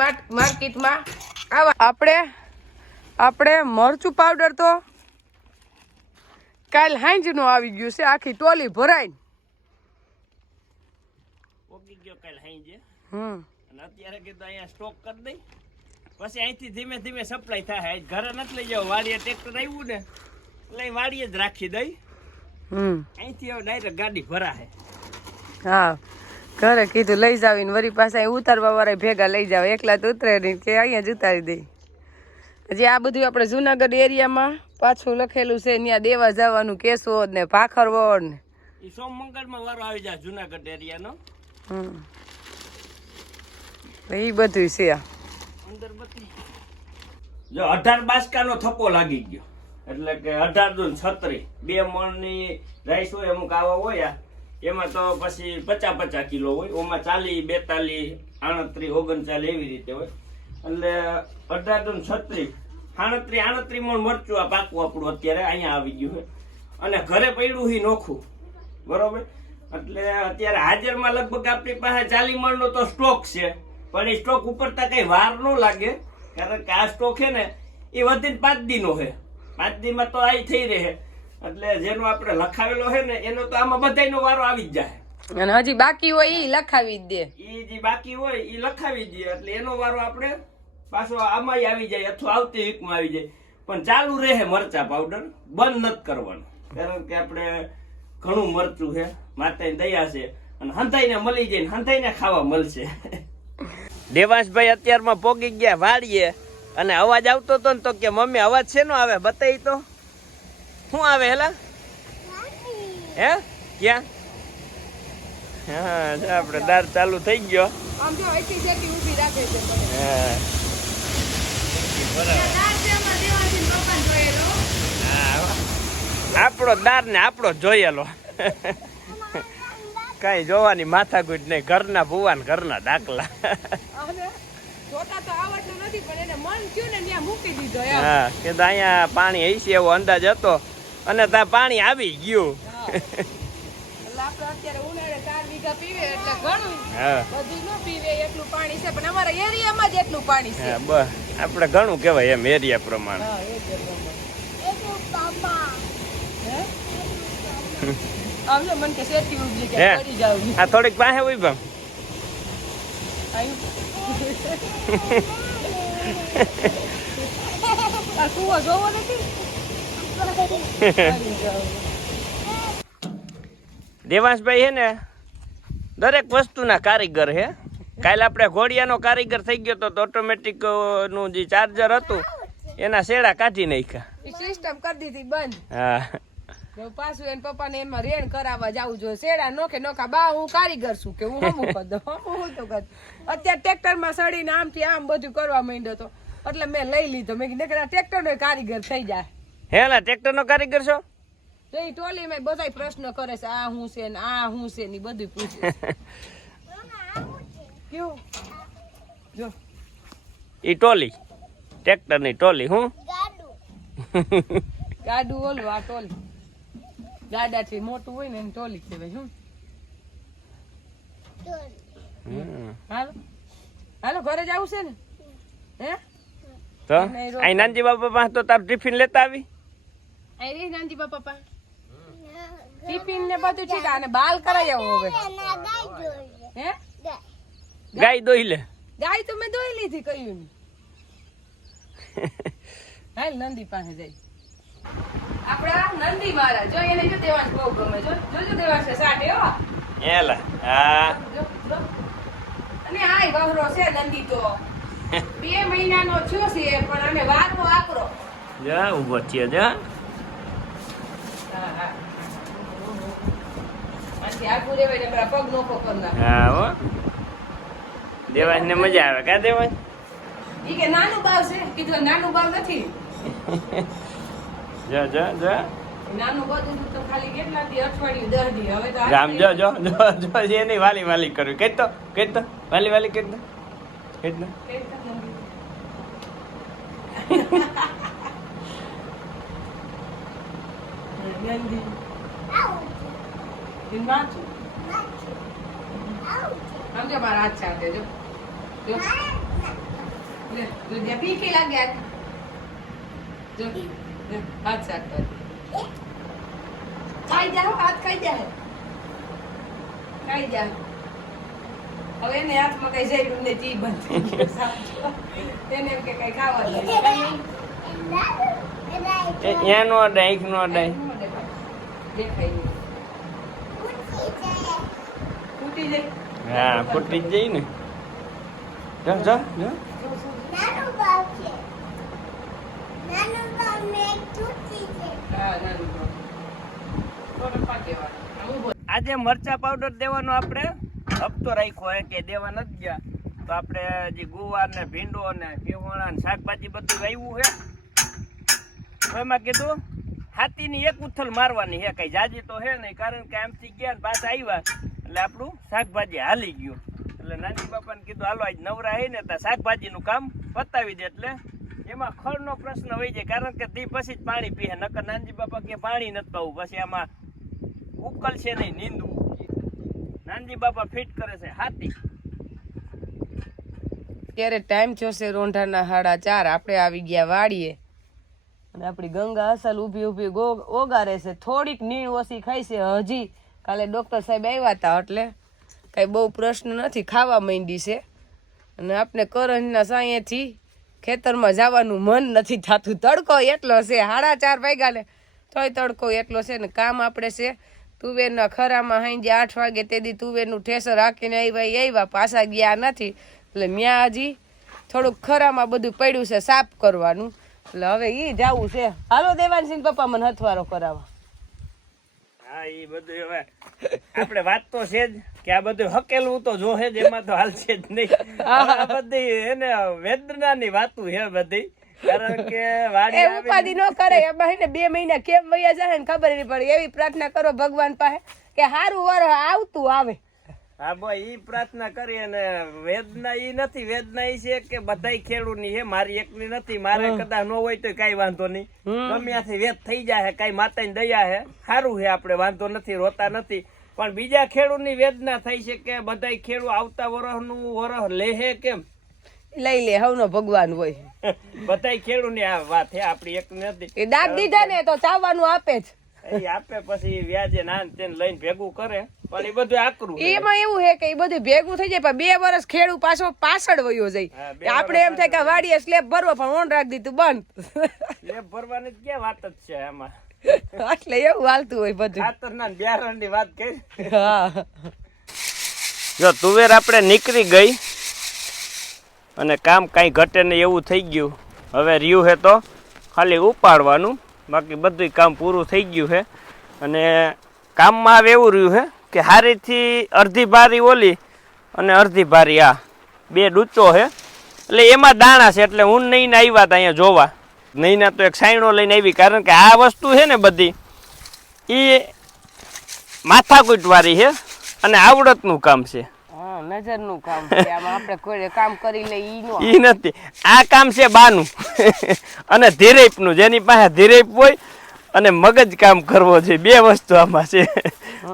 માર્કેટમાં આપણે મરચું પાવડર તો કાલ હાંજનું આવી ગયું છે, આખી ટોલી ભરાઈને પોકી ગયો કાલ હાંજે. અને અત્યારે કીધું અહીંયા સ્ટોક કરી દઈ, પછી અહીંથી ધીમે ધીમે સપ્લાય થાય. ઘરે નથી લઈ જાવ, વાડીએ ટ્રેક્ટર આવ્યું ને એટલે વાડીએ જ રાખી દઈ. અહીંથી હવે ડાયરેક્ટ ગાડી ભરાશે. હા, ઘરે કીધું લઈ જાવીને વળી પાછા ઉતારવા વાળા ભેગા લઈ જાવ, એકલા તો ઉતરે નહીં કે અહીંયા જ ઉતારી દઈ. હજી આ બધું આપણે જુનાગઢ એરિયામાં પાછું લખેલું છે, ત્યાં દેવા જવાનું કેશોદ ને ભાખરવડ ને એ સોમ મંગળમાં વારો આવી જાય જુનાગઢ એરિયાનો. એ બધું છે. અંદર બધી જો 18 બાસકાનો થપ્પો લાગી ગયો, એટલે કે 18 દૂન 36, 2 મણની રાઈસ હોય, અમુક આવા હોય એમાં તો પછી 50-50 કિલો હોય, ઓમાં 40, 42, 38, 39 એવી રીતે હોય. એટલે 18 દૂન 36, 38 મણ મરચું આ પાકું આપણું અત્યારે અહીંયા આવી ગયું છે. અને ઘરે પડ્યું હી નોખું, બરોબર. એટલે અત્યારે હાજરમાં લગભગ આપણી પાસે 40 મણનો તો સ્ટોક છે, પણ એ સ્ટોક ઉપરતા કઈ વાર ન લાગે, કારણ કે આ સ્ટોક છે ને એ વધીને 5 દીનો છે. 5 દીમાં તો આ થઈ રહે, એટલે જેનો આપણે લખાવેલો છે ને એનો તો આમાં બધાયનો વારો આવી જ જાય. અને હજી બાકી હોય એ લખાવી જ દે, એ જે બાકી હોય એ લખાવી દે, એટલે એનો વારો આપણે પાછો આમાં આવી જાય અથવા આવતી વીકમાં આવી જાય. પણ ચાલુ રહે મરચા પાવડર, બંધ નથી કરવાનું, કારણ કે આપણે ઘણું મરચું છે, માતાની દયા છે, અને હંધાઈને મળી જાય ને હંધાઈને ખાવા મળશે. દેવાંશભાઈ અત્યારમાં પોગી ગયા વાડીએ, અને અવાજ આવતો હતો ને તો કે મમ્મી અવાજ શેનો આવે બતાવી તો. શું આવે હેલા? હે ક્યાં? હા, આપણે દાર ચાલુ થઈ ગયો. આમ જો એટલી જેટલી ઊભી રાખે છે. હા, આપણો દાર ને આપણો જોયેલો. કઈ જોવાની માથાકૂટ નહીં, ઘરના ભુવાન ઘરના દાખલા. જોતા તો આવડતું નથી, પણ એને મન થયું ને ત્યાં મૂકી દીધો. હા, કે અહીંયા પાણી હશે એવો અંદાજ હતો, અને ત્યાં પાણી આવી ગયું. એટલે આપણે અત્યારે ઉનાળે 4 વીઘા પીવે એટલે ઘણું, બધું ન પીવે એટલું પાણી છે, પણ અમારા એરિયામાં જ એટલું પાણી છે. બસ આપણે ઘણું કહેવાય એમ એરિયા પ્રમાણે. આમ જો મન કે શેતી ઉભી કે પડી જાવ. આ થોડીક પાસે હોય બમ. આ કુવો જોવો નથી. દેવાંશભાઈ હે ને દરેક વસ્તુના કારીગર હે. કાલે આપણે ઘોડિયાનો કારીગર થઈ ગયો તો ઓટોમેટિક નું જે ચાર્જર હતું એના શેડા કાઢી નાખ્યા. એ સિસ્ટમ કરી દીધી બંધ. હા, પાછું એને પપ્પાને એમાં રેણ કરાવવા જવું જોઈએ. શેડા નોખે નોખા બા હું કારીગર છું કે હું હમું કરી દઉં, હું તો કર. અત્યારે ટ્રેક્ટરમાં સડીને આમથી આમ બધું કરવા માંડ્યો તો, એટલે મેં લઈ લીધો. મેં કીધું ટ્રેક્ટર નો કારીગર થઈ જાય. હે ના ટ્રેક્ટર નો કારીગર છો? તો એ ટોલી માં બધા પ્રશ્ન કરે છે, આ હું છે ને આ હું છે ને બધું પૂછે. કેવું જો ઈ ટોલી, ટ્રેક્ટર ની ટોલી. હું ગાડું ઓલું, આ ટોલી ગાડા થી મોટું હોય ને એને ટોલી કહેવાય. શું હાલો હાલો ઘરે જવું છે ને? હે તો અહીં નાનજી બાપા પાસે તો તાર ટિફિન લેતા આવી. અહીં રહી નાનજી બાપા ટિફિન ને બધું ઠીક, અને બાલ કરાઈ આવો હવે. હે ગાય દોઈ લે. ગાય તો મેં દોઈ લીધી, કહ્યું હાલ નંદી પાસે જઈ. આપડા નંદી મહારાજ જો એને જો દેવાંશ બહુ ગમે. જો દેવાંશ છે સાટે હો એલા. હા, અને આય વહરો છે નંદી તો 2 મહિનાનો થયો છે, પણ આને વારનો આકરો. જા ઉભો થયો જા. હા હા, આથી આગુ રેવાય ને પગ નોખો કરના. હા હો, દેવાંશ ને મજા આવે કા દેવાંશ? ઈ કે નાનું બાવ છે, કીધું નાનું બાવ નથી. જા જા જા. નાનું બધું તો ખાલી કેટલા દી, અઠવાડિયું 10 દી. હવે તો રામ જો જો જો જે નહીં વાલી વાલી કર્યું. કે તો વાલી વાલી કે તો કે તો નંદી ઇન નાચો આમ જો મારા હાથ ચાલે જો જો દુનિયા ભીખી લાગ્યા જો હાથ સાફ કર ખાઈ જા હાથ ખાઈ જા ખાઈ જા હવે એને હાથમાં કઈ જઈ ને ટી બંધ થઈ ગયો તેને એમ કે કઈ ખાવા દે એનો ડાઈક નો ડાઈ ફૂટી જાય હા ફૂટી જ જઈ ને જા જા જા આજે મરચા પાવડર દેવાનો આપણે હપ્તો રાખ્યો હે કે દેવા નથી ગયા તો આપણે જે ગુવાર ને ભીંડો ને કેવણા ને શાકભાજી બધું વાવ્યું છે તો એમાં કીધું હાથીની એક ઉથલ મારવાની હે કઈ જાજી તો હે નહીં કારણ કે આમથી ગયા ને પાછા આવ્યા એટલે આપણું શાકભાજી હાલી ગયું એટલે નાની બાપાને કીધું હાલો આજ નવરા હે ને તો શાકભાજીનું કામ પતાવી દે એટલે એમાં ખળનો પ્રશ્ન હોય છે કારણ કે દી પછી જ પાણી પીએ નકર નાનજી બાપા કે પાણી નથી પાવું પછી આમાં ઉકલ છે નહીં નીંદવું નાનજી બાપા ફિટ કરે છે હાથી ત્યારે ટાઈમ થયો છે રોંઢાના 4:30 આપણે આવી ગયા વાડીએ અને આપણી ગંગા અસલ ઊભી ઊભી ઓગારે છે થોડીક નીણ ઓછી ખાઈ છે હજી કાલે ડૉક્ટર સાહેબ આવ્યા હતા એટલે કઈ બહુ પ્રશ્ન નથી ખાવા માંડી છે અને આપણે કરંજના સાંયેથી ખેતરમાં જવાનું મન નથી થતું તડકો એટલો છે 4:30 વાગ્યા ને તોય તડકો એટલો છે ને કામ આપણે છે તુવેરના ખરામાં હાંજે 8 વાગે તેથી તુવેરનું ઠેસર રાખીને આવ્યા પાછા ગયા નથી એટલે ત્યાં હજી થોડુંક ખરામાં બધું પડ્યું છે સાફ કરવાનું એટલે હવે ઈ જાવું છે હાલો દેવાનસિંહ પપ્પા મને હથવારો કરાવવા હા એ બધું હવે આપણે વાત તો છે જ કે આ બધું હકેલવું તો જોહે જ એમાં તો હાલશે જ નહીં આ બધી એને વેદનાની વાતું છે બધી કારણ કે વાડી ઉપાધિ ન કરે એમાં હે ને 2 મહિના કેમ વયા જાય ને ખબર નહીં પડે એવી પ્રાર્થના કરો ભગવાન પાસે કે હારું વર આવતું આવે હા ભાઈ ઈ પ્રાર્થના કરી અને વેદના ઈ નથી વેદના ઈ છે કે બધાય ખેડૂતની છે મારી એકની નથી મારે કદાચ ન હોય તો કઈ વાંધો નહીં ગમ્યાથી વેદ થઈ જાય કઈ માતાની દયા છે સારું છે આપણે વાંધો નથી રોતા નથી પણ બીજા ખેડૂતની વેદના થઈ છે કે બધાય ખેડૂત આવતા વરસનું વરસ લેહે કેમ લઈ લે હવનો ભગવાન હોય બધાય ખેડૂતની આ વાત છે આપણી એક નથી એ દાગ દીધા ને તો ચાવવાનું આપે જ એ આપે પછી વ્યાજે નાન તેને લઈને ભેગું કરે પણ એ બધું આકરું એમાં એવું છે કે એ બધું ભેગું થઈ જાય પણ 2 વર્ષ ખેડૂ પાછળ વયો જાય આપણે એમ થાય કે વાડીએ સ્લેબ ભરવો પણ ઓન રાખી દીધું બંધ સ્લેબ ભરવાની ક્યાં વાત જ છે આમાં એટલે એવું હાલતું હોય બધું ખાતરના બિયારણની વાત કરી હા જો તુવેર આપણે નીકળી ગઈ અને કામ કાંઈ ઘટે નહીં એવું થઈ ગયું હવે રહ્યું છે તો ખાલી ઉપાડવાનું બાકી બધું કામ પૂરું થઈ ગયું છે અને કામમાં હવે એવું રહ્યું છે કે હારીથી અડધી ભારી ઓલી અને અડધી ભારી આ 2 ડૂચો છે એટલે એમાં દાણા છે એટલે હું નહીં આવ્યા હતા અહીંયા જોવા નહીં તો એક સાયણો લઈને આવી કારણ કે આ વસ્તુ છે ને બધી એ માથાકૂટવાળી છે અને આવડતનું કામ છે નજરનું કામ છે આમાં આપણે કોઈ કામ કરી લે ઈ નથી આ કામ છે બાનું અને ધીરેપનું જેની પાસે ધીરેપ હોય અને મગજ કામ કરવો છે 2 વસ્તુ આમાં છે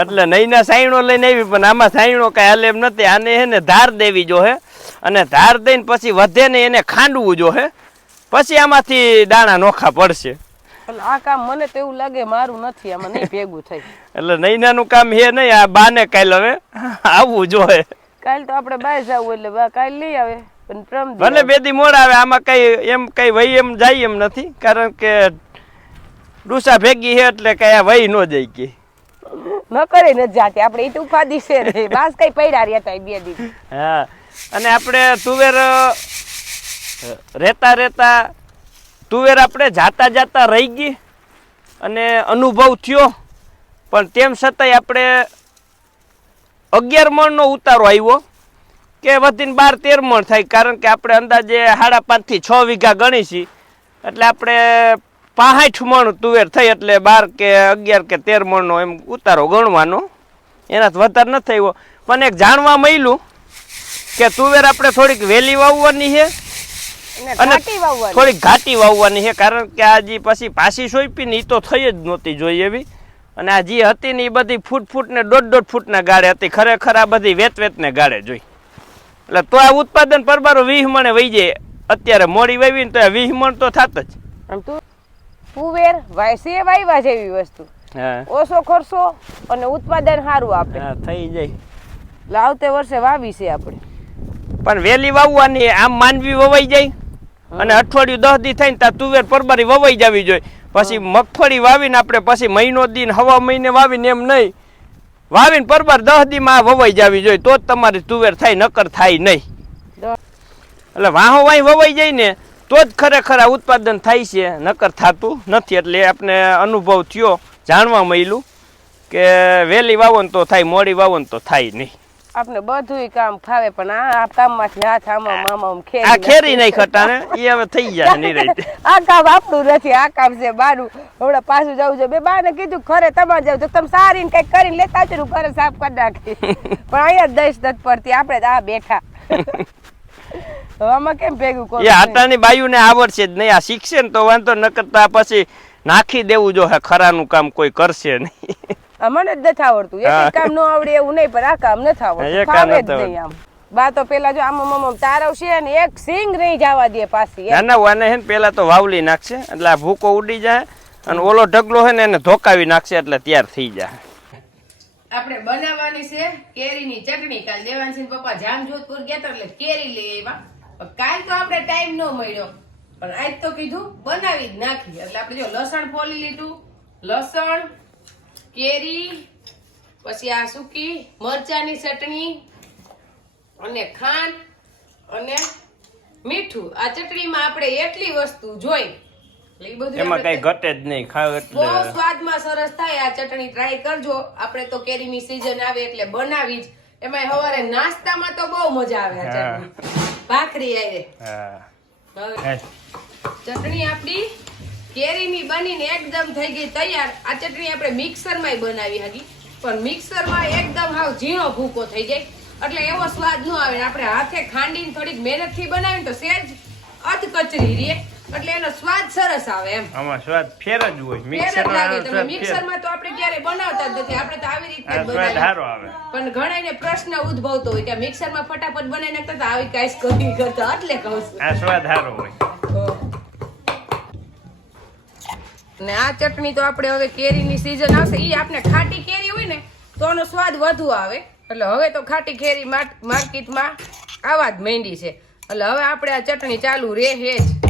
એટલે નહીંના સાયણો લઈને આવી પણ આમાં સાયણો કઈ હાલે એમ નથી આને હે ને ધાર દેવી જો હે અને ધાર દઈને પછી વધે ને એને ખાંડવું જો હે પછી આમાંથી દાણા નોખા પડશે આ કામ મને તો એવું લાગે મારું નથી આમાં નહીં ભેગું થઈ એટલે નૈનાનું કામ હે નહીં આ બાને કાલ હવે આવવું જોઈએ કાલ તો આપણે બહાર જવું એટલે બા કાલ લઈ આવે પણ પ્રમ ભલે 2 દી મોડા આવે આમાં કઈ એમ કઈ વહી એમ જાય એમ નથી કારણ કે ડુસા ભેગી છે એટલે કઈ આ વહી ન જાય કે ન કરે ન જાતી આપણે ઈ તો ઉપાદી છે રે બાસ કઈ પડ્યા રહેતા 2 દી હા અને આપણે તુવેર રહેતા તુવેર આપણે જાતા રહી ગઈ અને અનુભવ થયો પણ તેમ છતાંય આપણે 11 મણનો ઉતારો આવ્યો કે વધીને 12-13 મણ થાય કારણ કે આપણે અંદાજે 5.5 થી 6 વીઘા ગણી છીએ એટલે આપણે 65 મણ તુવેર થઈ એટલે 12 કે 11 કે 13 મણનો એમ ઉતારો ગણવાનો એનાથી વધારે ન થયો પણ એક જાણવા મળ્યું કે તુવેર આપણે થોડીક વહેલી વાવવાની છે અને થોડીક ઘાટી વાવવાની છે કારણ કે આ જે પછી પાછી સોંપી ને એ તો થઈ જ નહોતી જોઈએ એવી અને આ જે હતી ને એ બધી ફૂટ ને 1.5 ફૂટના ગાળે હતી ખરેખર આ બધી વેત ને ગાળે જોઈ એટલે તો આ ઉત્પાદન પરબારો 20 મણે વહી જાય અત્યારે મોડી વાવી ને તો 20 મણ તો થાત જ. આમ તુવેર વાયસે વાયવા જેવી વસ્તુ, હા ઓછો ખર્ચો અને ઉત્પાદન સારું આપે. હા થઈ જાય. આવતે વર્ષે વાવી છે આપણે, પણ વેલી વાવવાની. આમ માંડવી વવાઈ જાય અને અઠવાડિયું 10 દી થાય ને ત્યાં તુવેર પરબારી વવાઈ જવી જોઈએ. પછી મગફળી વાવીને આપણે પછી મહિનો દિન હવા મહિને વાવીને એમ નહીં, વાવીને પરબાર 10 દીમાં વવાઈ જવી જોઈએ તો જ તમારી તુવેર થાય, નકર થાય નહીં. એટલે વાહો વાય વવાઈ જાય ને તો જ ખરેખર આ ઉત્પાદન થાય છે, નકર થતું નથી. એટલે આપણે અનુભવ થયો, જાણવા મળ્યું કે વહેલી વાવો ને તો થાય, મોડી વાવો ને તો થાય નહીં. આપણે બધું કામ ફાવે પણ આ કામમાંથી હાથ આમાં આ ખેરી નહીં ખટાને એ હવે થઈ જાય નિરાંતે. આ કામ આપણું નથી, આ કામ છે બાનું. હમણાં પાછું જવું છે. બે બાને કીધું ખરે તમારે જાવ તો તમે સારી કઈક કરીને લેતા આવજો, ઘરે સાફ કરી નાખી. પણ અહીંયા દઈશ નથી પડતી, આપણે આ બેઠા. આમાં કેમ ભેગું કરું? એ હાટાની બાયુને આવડશે જ નહીં. આ શીખશે ને તો વાંધો ન કરતા પછી નાખી દેવું જો ખરાનું કામ કોઈ કરશે નહીં. મને જ નથી આવડતું, એક કામ ન આવડે એવું નહીં, પણ આ કામ નથી આવડતું, ફાવે જ નહીં. આમ બા તો પેલા જો આમ તારવ છે ને એક સિંગ નહીં જવા દે પાછી. નાના વાને હે ને પેલા તો વાવલી નાખશે એટલે આ ભૂકો ઉડી જાય અને ઓલો ઢગલો હે ને એને ધોકાવી નાખશે એટલે તૈયાર થઈ જાય. આપણે બનાવવાની છે કેરીની ચટણી. કાલ દેવાંશી પપ્પા જામજોધપુર ગયા હતા એટલે કેરી લઈ આવ્યા. કાલ તો આપણે ટાઈમ ન મળ્યો, પણ આજ તો કીધું બનાવી જ નાખી. એટલે આપણે જો લસણ ફોલી લીધું, લસણ, કેરી, પછી આ સૂકી મરચાની ચટણી અને ખાંડ અને મીઠું. આ ચટણીમાં આપણે એટલી વસ્તુ જોઈ, એમાં કઈ ઘટે જ નહીં. ખાવ એટલે બહુ સ્વાદમાં સરસ થાય. આ ચટણી ટ્રાય કરજો. આપણે તો કેરીની સીઝન આવે એટલે બનાવી જ. એમાં સવારે નાસ્તામાં તો બહુ મજા આવે આ ચટણી, ભાખરી આવે. ચટણી આપણી કેરીની બનીને એકદમ થઈ ગઈ તૈયાર. આ ચટણી આપણે મિક્સરમાં બનાવી હતી, પણ મિક્સરમાં એકદમ હાવ ઝીણો ભૂકો થઈ જાય એટલે એવો સ્વાદ ન આવે. આપણે હાથે ખાંડીને થોડીક મહેનતથી બનાવીને તો સહેજ અધ કચરી રહે એટલે એનો સ્વાદ સરસ આવે. એમ આમાં સ્વાદ ફેર જ હોય. મિક્સરમાં તો આપણે ક્યારે બનાવતા જ નથી, આપણે તો આવી રીતે જ બનાવીએ. પણ ઘણાને પ્રશ્ન ઉદ્ભવતો હોય કે મિક્સરમાં ફટાફટ બનાવી નાખતા તો આવી કાઈસ કરી કરતા, એટલે કહું છું આ સ્વાદ સારો હોય. ને આ ચટણી તો આપણે હવે કેરીની સીઝન આવશે, ઈ આપણે ખાટી કેરી હોય ને તો એનો સ્વાદ વધુ આવે. એટલે હવે તો ખાટી કેરી માર્કેટમાં આવા જ માંડી છે, એટલે હવે આપણે આ ચટણી ચાલુ રહે જ.